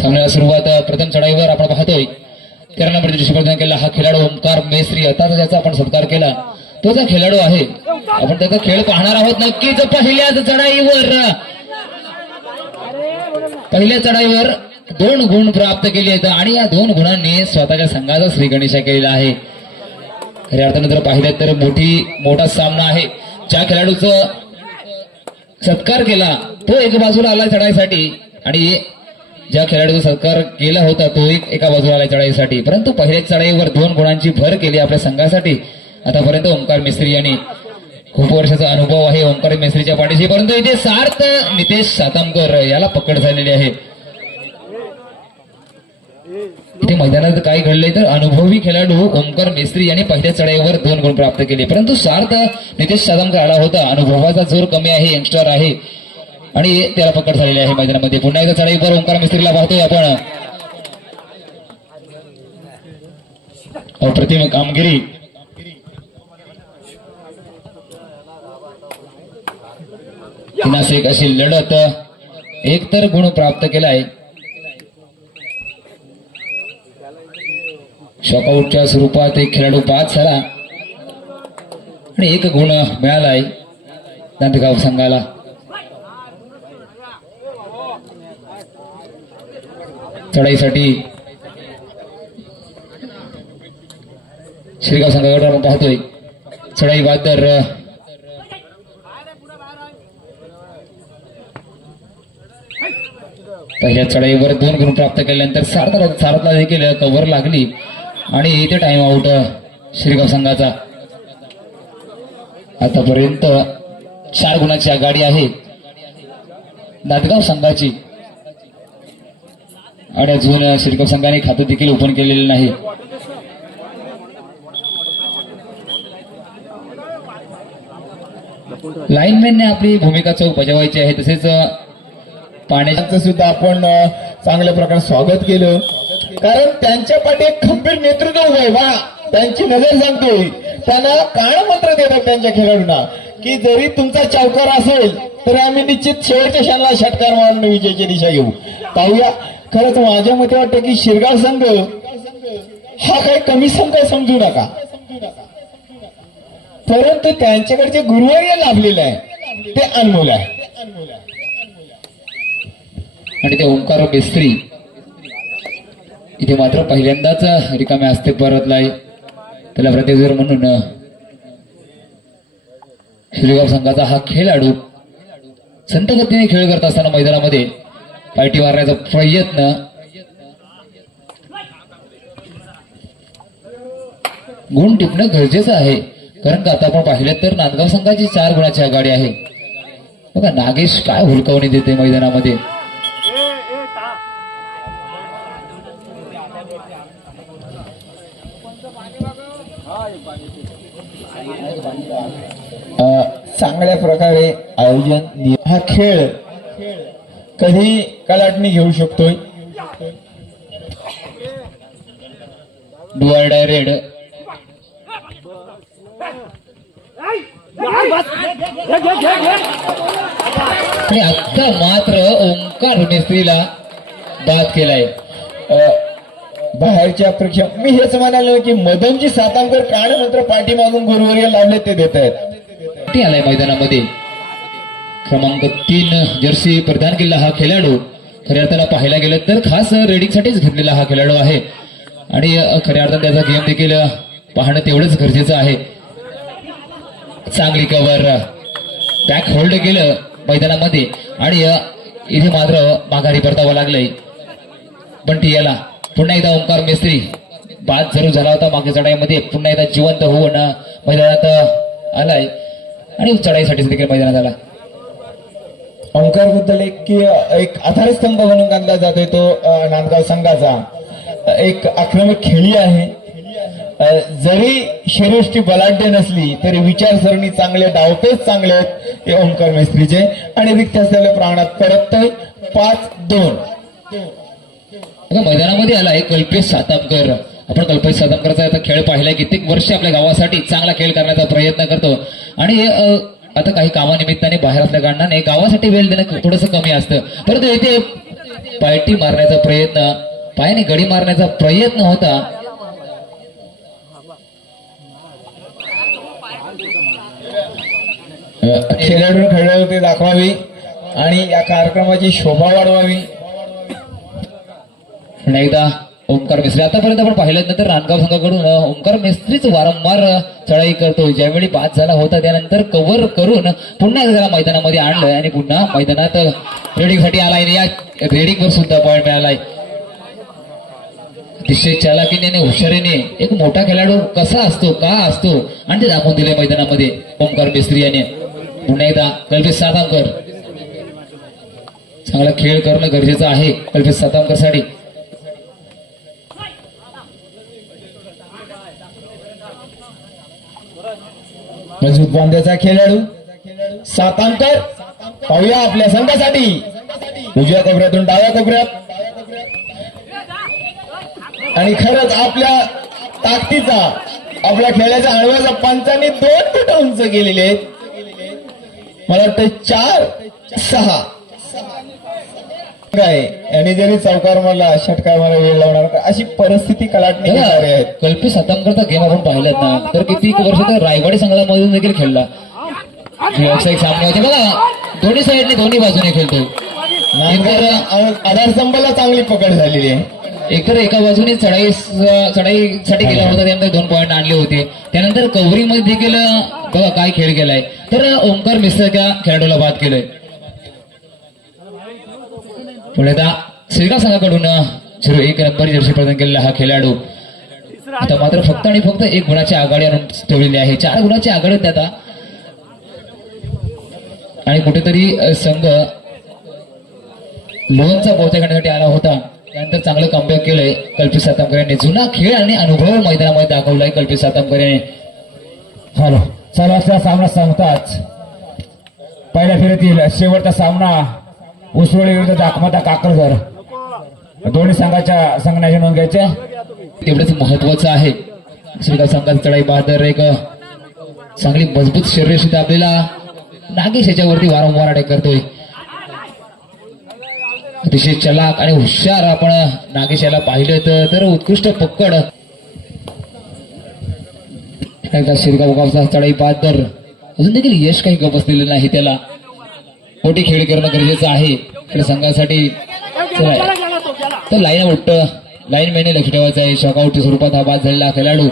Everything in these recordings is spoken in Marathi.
सामन्याला सुरुवात प्रथम चढाईवर आपण पाहतोय तेरा केला हा खेळाडू ओमकार मेस्त्री आता ज्याचा आपण सत्कार केला तो जो खेळाडू आहे आपण त्याचा खेळ पाहणार आहोत नक्कीच पहिल्याच चढाईवर पहिल्या चढाईवर दोन गुण प्राप्त केले आहेत आणि या दोन गुणांनी स्वतःच्या संघाचा श्री गणेशा केलेला आहे खऱ्या अर्थानं जर पाहिले तर मोठी मोठा सामना आहे ज्या खेळाडूचा सत्कार केला तो एक बाजूला आला चढाईसाठी आणि ज्या खेळाडूचा सरकार केला होता तो एक एका बाजूला आला चढाईसाठी परंतु पहिल्याच चढाईवर दोन गुणांची भर केली आपल्या संघासाठी आतापर्यंत ओंकार मिस्त्री यांनी खूप वर्षाचा अनुभव आहे ओंकार मिस्त्रीच्या पाठीशी परंतु इथे सार्थ नितेश सातामकर याला पकड झालेली आहे इथे मैदानात काय घडले तर अनुभवी खेळाडू ओंकार मिस्त्री यांनी पहिल्या चढाईवर दोन गुण प्राप्त केले परंतु सार्थ नितेश सादमकर आला होता अनुभवाचा जोर कमी आहे यंगस्टर आहे आणि त्याला पकड झालेली आहे मैदानामध्ये पुन्हा एकदा चढाईवर ओंकार मिस्त्रीला पाहतोय आपण अप्रतिम कामगिरी पुन्हा एक अशी लढत एकतर गुण प्राप्त केलाय शॉकआउटच्या स्वरूपात एक खेळाडू पाच झाला आणि एक गुण मिळालाय नांदगाव संघाला चढाईसाठी श्रीगाव संघाकडे पाहतोय चढाई बाद तर पहिल्या चढाईवर दोन गुण प्राप्त केल्यानंतर सारदा सारदा देखील कव्हर लागली आणि इथे टाइम आउट श्रीगाव संघाचा आतापर्यंत चार गुणाची आघाडी आहे दादगाव संघाची आणि अजून सिडको संघाने खातं देखील ओपन केलेलं नाही लाईनमॅनने आपली भूमिका चौक बजावायची आहे तसेच पाण्याचं सुद्धा आपण चांगल्या प्रकारे स्वागत केलं कारण त्यांच्या पाठी एक खंबीर नेतृत्व उभं आहे वा त्यांची नजर सांगते त्यांना मंत्र देतात त्यांच्या खेळाडूंना की जरी तुमचा चौकार असेल तरी आम्ही निश्चित शेवटच्या क्षणाला षटकार मारून विजयाची दिशा घेऊ पाहूया खरंच माझ्या मते वाटतं की शिरगाव संघ हा काही कमी संघ समजू नका परंतु जे गुरुवार्य लाभलेलं आहे ते अनमोल आहे आणि ते ओंकार मिस्त्री इथे मात्र पहिल्यांदाच रिकाम्या असते परतलाय त्याला प्रत्येक म्हणून श्रीगाव संघाचा हा खेळाडू संत गतीने खेळ करत असताना मैदानामध्ये पायटी मारण्याचा प्रयत्न गुण टिपणं गरजेचं आहे कारण का आता आपण पाहिलं तर नांदगाव संघाची चार गुणाची आघाडी आहे बघा नागेश काय हुलकावणी देते मैदानामध्ये चांगल्या प्रकारे आयोजन हा खेळ कधी कलाटणी घेऊ शकतोय डुअर डायरेड आणि आत्ता मात्र ओंकार मिस्त्रीला बाद केलाय बाहेरच्या अपेक्षा मी हेच म्हणालो की मदनजी सातांकर काळमंत्र पाठी मागून गुरुवर लावले ते देत आहेत आलाय मैदानामध्ये क्रमांक तीन जर्सी प्रधान केला हा खेळाडू खऱ्या अर्थाला पाहायला गेलं तर खास रेडिंगसाठीच घेतलेला हा खेळाडू आहे आणि खऱ्या अर्थाने त्याचा गेम देखील पाहणं तेवढंच गरजेचं आहे चांगली कवर बॅक होल्ड केलं मैदानामध्ये आणि इथे मात्र माघारी परतावं लागलंय बंटी याला पुन्हा एकदा ओंकार मिस्त्री बाद जरूर झाला होता मागे चढाईमध्ये पुन्हा एकदा जिवंत होऊन मैदानात आलाय आणि चढाईसाठी देखील मैदानात आला ओंकार बद्दल एक की एक आधारस्तंभ म्हणून गणला जातोय तो नांदगाव संघाचा एक आक्रमक खेळी आहे जरी शरीरची बलाढ्य नसली तरी विचारसरणी चांगले डावपेच चांगले आहेत हे ओंकार मिस्त्रीचे आणि विकत असलेल्या प्राणात परत पाच दोन मैदानामध्ये आलाय कल्पेश सातामकर आपण कल्पेश सातापकरचा आता खेळ पाहिलाय कित्येक वर्ष आपल्या गावासाठी चांगला खेळ करण्याचा प्रयत्न करतो आणि आता काही कामानिमित्ताने बाहेर असल्या कारणाने गावासाठी वेळ देणं थोडस कमी असतं परंतु येथे पायटी मारण्याचा प्रयत्न पायाने गडी मारण्याचा प्रयत्न होता खेळाडू खेळले होते दाखवावी आणि या कार्यक्रमाची शोभा वाढवावी पुन्हा एकदा ओंकार मिस्त्री आतापर्यंत आपण पाहिलं नंतर रानगाव संघाकडून ओंकार मिस्त्रीच वारंवार चढाई करतो ज्यावेळी बाद झाला होता त्यानंतर कव्हर करून पुन्हा त्याला मैदानामध्ये आणलंय आणि पुन्हा मैदानात रेडिंगसाठी आलाय या रेडिंगवर सुद्धा पॉईंट मिळालाय अतिशय चालाकीने आणि हुशारीने एक मोठा खेळाडू कसा असतो का असतो आणि ते दाखवून दिले मैदानामध्ये ओंकार मिस्त्री याने पुन्हा एकदा कल्पेश सातामकर चांगला खेळ करणं गरजेचं आहे कल्पेश सातामकर साठी मजबूत बांध्याचा खेळाडू सात अंकर पाहूया आपल्या संघासाठी उजव्या कोपऱ्यातून डाव्या कोपऱ्यात आणि खरंच आपल्या ताकदीचा आपल्या खेळाच्या आडव्याचा पंचांनी दोन फुट उंच केलेले आहेत मला वाटतं चार सहा आहे आणि जरी चौकार मला षटकार मला वेळ लावणार अशी परिस्थिती कलाटणी कल्पी सतांकरचा गेम आपण पाहिलं ना तर किती वर्ष तर रायगडी संघामध्ये देखील खेळला व्यावसायिक सामना होते बघा दोन्ही साईडने दोन्ही बाजूने खेळतो आधार संभाला चांगली पकड झालेली आहे एकतर एका बाजूने चढाई चढाईसाठी गेला होता त्यानंतर दोन पॉईंट आणले होते त्यानंतर मध्ये देखील बघा काय खेळ गेलाय तर ओंकार त्या खेळाडूला बाद केलंय पुण्याचा श्रीका संघाकडून झिरो एक नंबर जर्सी प्रदान केलेला हा खेळाडू आता मात्र फक्त आणि फक्त एक गुणाची आघाडी आणून आहे चार गुणाची आघाडी आता आणि कुठेतरी संघ लोनचा पोहोचा करण्यासाठी आला होता त्यानंतर चांगलं कमबॅक केलंय कल्पित सातमकर यांनी जुना खेळ आणि अनुभव मैदानामध्ये दाखवलाय कल्पित सातमकर यांनी हॅलो चालू असा सामना संपताच पहिल्या फेरीतील शेवटचा सामना उसवळे विरुद्ध दाखमता काकरकर दोन्ही संघाच्या संघाची नोंद घ्यायच्या तेवढंच महत्वाचं आहे श्रीका संघाचा चढाई बहादर एक चांगली मजबूत शरीर सुद्धा आपल्याला नागेश याच्यावरती वारंवार अटॅक करतोय अतिशय चलाक आणि हुशार आपण नागेश याला पाहिलं तर उत्कृष्ट पक्कड शिरगाव गावचा चढाई बहादर अजून देखील यश काही गप नाही त्याला मोठी खेळ करणं गरजेचं आहे संघासाठी तर लाईन आउट लाईन मेने लक्ष ठेवायचं आहे शॉकआउटच्या स्वरूपात हा बाद झालेला खेळाडू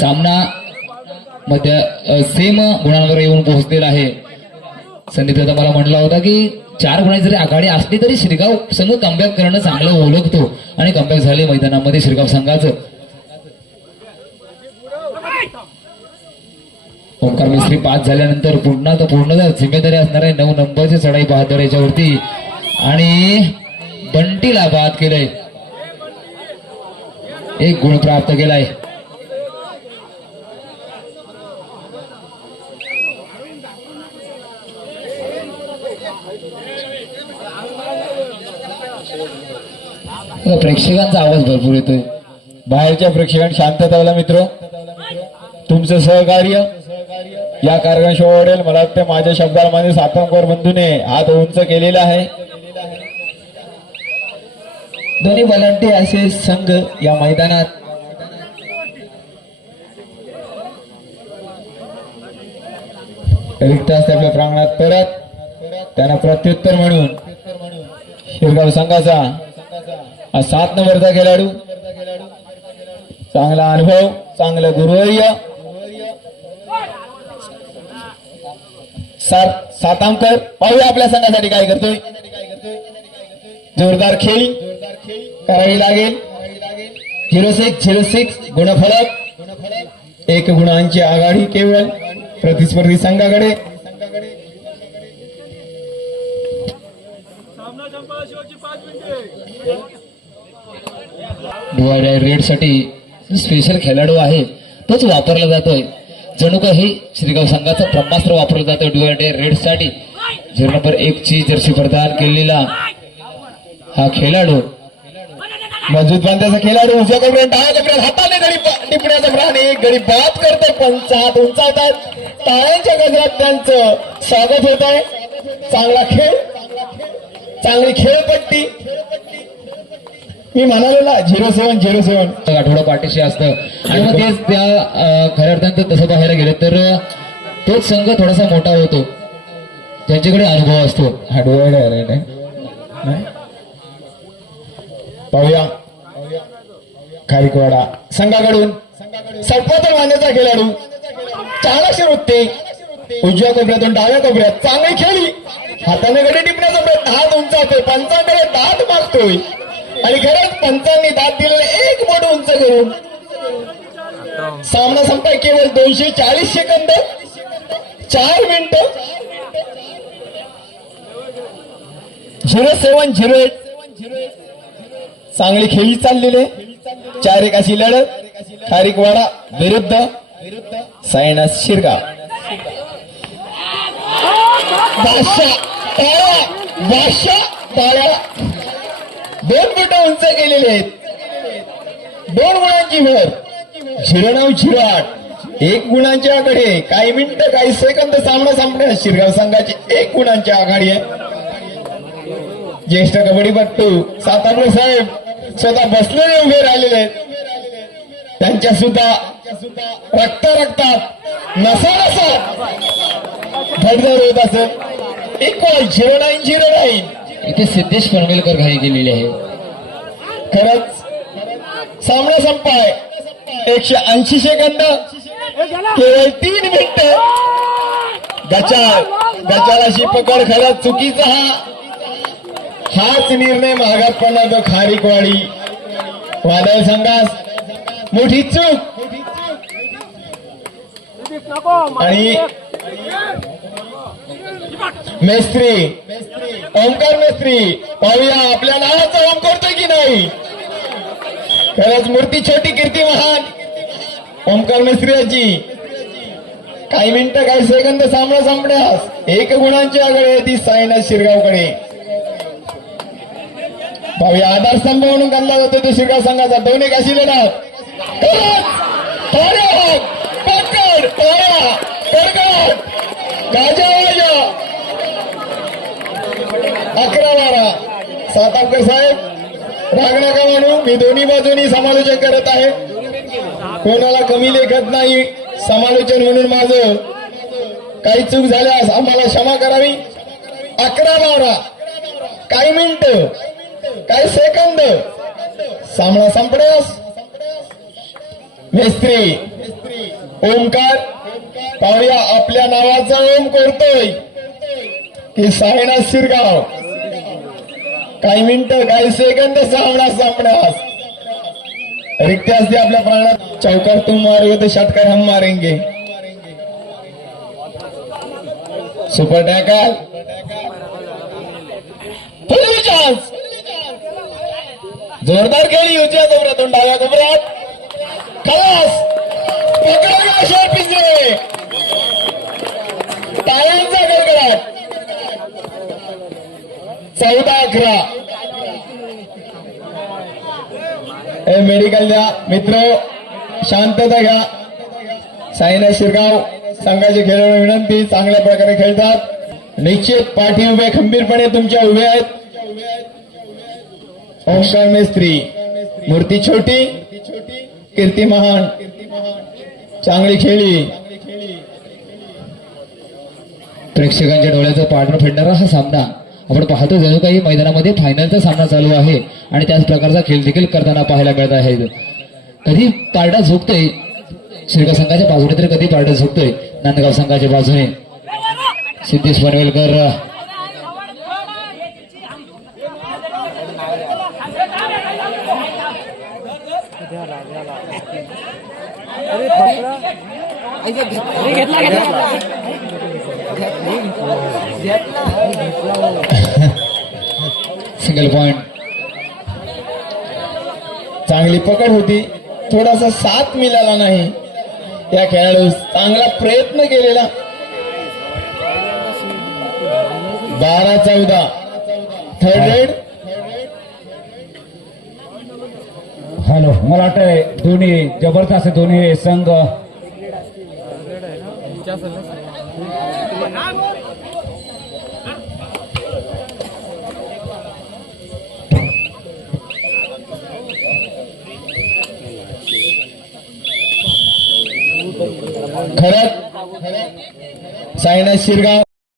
सामना मध्य सेम गुणांवर येऊन पोहोचलेला आहे संदीप दादा मला म्हटला होता की चार गुण जरी आघाडी असली तरी शिरगाव संघ कमबॅक करणं चांगलं ओळखतो आणि कमबॅक झाले मैदानामध्ये शिरगाव संघाचं ओंकार मिस्त्री पाच झाल्यानंतर पुन्हा तर पूर्ण जिम्मेदारी असणार आहे नऊ नंबरची चढाई बहादर याच्यावरती आणि बंटीला बाद केलंय एक गुण प्राप्त केलाय प्रेक्षकांचा आवाज भरपूर येतोय बाहेरच्या प्रेक्षकांनी शांतता मित्र तुमचं सहकार्य या कार्यक्रमाशिवाय आवडेल मला वाटते माझ्या माझे सातमकोर बंधूने हात उंच केलेला आहे दोन्ही बलांटे असे संघ या मैदानात रिक्त आपल्या प्रांगणात परत त्यांना प्रत्युत्तर म्हणून शिरगाव संघाचा सात नंबरचा खेळाडू चांगला अनुभव चांगलं गुरुवर्य सात सात अंकर पाहूया आपल्या संघासाठी काय करतोय जोरदार खेळ करावी लागेल झिरो सिक्स झिरो सिक्स गुणफलक एक गुणांची आघाडी केवळ प्रतिस्पर्धी संघाकडे रेड साठी स्पेशल खेळाडू आहे तोच वापरला जातोय जणू काही श्रीगाव संघाचं ब्रह्मास्त्र वापरलं जातं डुअर डे रेड साठी झिरो नंबर एक ची जर्सी प्रदान केलेला हा खेळाडू मजबूत बांध्याचा खेळाडू उजव्या कपड्यात डाव्या कपड्यात हाताने गरीब टिपण्याचा प्राणी गरीब बाप करतात पंचात उंचावतात टाळ्यांच्या गजरात त्यांचं स्वागत होत आहे चांगला खेळ चांगली खेळपट्टी मी म्हणालेला झिरो सेवन झिरो सेवन आठवडा पाठीशी असतं आणि मग तेच त्या खऱ्या अर्थानं तसं पाहायला गेलं तर तोच संघ थोडासा मोठा होतो त्यांच्याकडे अनुभव असतो हार्डवेअर आहे पाहूया खारिकवाडा संघाकडून सर्वोत्तम मान्यता खेळाडू चालाशी वृत्ती उजव्या कोपऱ्यातून डाव्या कोपऱ्यात चांगली खेळी हाताने कडे टिपण्याचा प्रयत्न हात उंचावतोय पंचांकडे दात मागतोय आणि खरंच पंचांनी दाद दिलेले एक बोट उंच करून सामना संपता केवळ दोनशे चाळीस सेकंद चार minute zero seven zero eight चांगली खेळी चाललेले चार एक अशी लढत खारिकवाडा विरुद्ध सायना शिरगाव बादशा बादशा दोन फुट उंच केलेले आहेत दोन गुणांची भर शिरो झिराट एक गुणांची आघाडी काही मिनिट काही सेकंद सामना संपणे शिरगाव संघाची एक गुणांची आघाडी आहे ज्येष्ठ कबड्डीपट्टू सातारणे साहेब स्वतः बसलेले उभे राहिलेले आहेत त्यांच्या सुद्धा रक्त रक्तात नसा नसा धडधड होत असेल equal zero nine zero nine इथे सिद्धेश करंडेलकर घाई गेलेले आहे खरंच सामना संपाय एकशे ऐंशी सेकंद केवळ तीन मिनिट पकड खरंच चुकीचा हा हाच निर्णय महागात पडला तो खारीकवाडी वादळ संघास मोठी चूक आणि मेस्त्री ओमकार मेस्त्री पाहूया आपल्या नावाचा ओम करतोय की नाही खरंच मूर्ती छोटी कीर्ती महान ओमकार मेस्त्रीजी काही मिनिटं काही सेकंद सामना संपण्यास एक गुणांची आघाडी होती साईनाथ शिरगावकडे भावी आधारस्तंभ म्हणून गणला जातो तो शिरगाव संघाचा दोन्ही काशी लढा राजावाजा अकरा बारा सातापकर साहेब भाग का म्हणू मी दोन्ही बाजूनी समालोचन करत आहे कोणाला कमी लेखत नाही समालोचन म्हणून माझं काही चूक झाल्यास आम्हाला क्षमा करावी अकरा बारा काही मिनिट काही सेकंद सामना संपण्यास मिस्त्री ओमकार पाहूया आपल्या नावाचा ओम करतोय की सायना शिरगाव काही मिनिटं काही सेकंद सामना सामना रिक्त्यास दे आपल्या प्राणात चौकार तुम मारे तर षटकार हम मारेंगे सुपर टॅकल जोरदार खेळी उजव्या कोपऱ्यातून डाव्या मित्र शांतता घ्या साईना शिरगाव संघाची खेळाडू विनंती चांगल्या प्रकारे खेळतात निश्चित पाठी उभे खंबीरपणे तुमच्या उभे आहेत ओमकार मेस्त्री मूर्ती छोटी कीर्ती महान चांगली खेळी प्रेक्षकांच्या डोळ्याचं पाडणं फेडणारा हा सामना आपण पाहतो जणू काही मैदानामध्ये फायनलचा सामना चालू आहे आणि त्याच प्रकारचा खेळ देखील करताना पाहायला मिळत आहे कधी पारडा झोपतोय शिरगाव संघाच्या बाजूने तर कधी पारडा झोपतोय नांदगाव संघाच्या बाजूने सिद्धेश पनवेलकर सिंगल पॉइंट चांगली पकड होती थोडासा साथ मिळाला नाही त्या खेळाडूस चांगला प्रयत्न केलेला बारा चौदा थर्ड रेड हॅलो मला वाटतंय दोन्ही जबरदस्त दोन्ही संघ खरंच सायना शिरगाव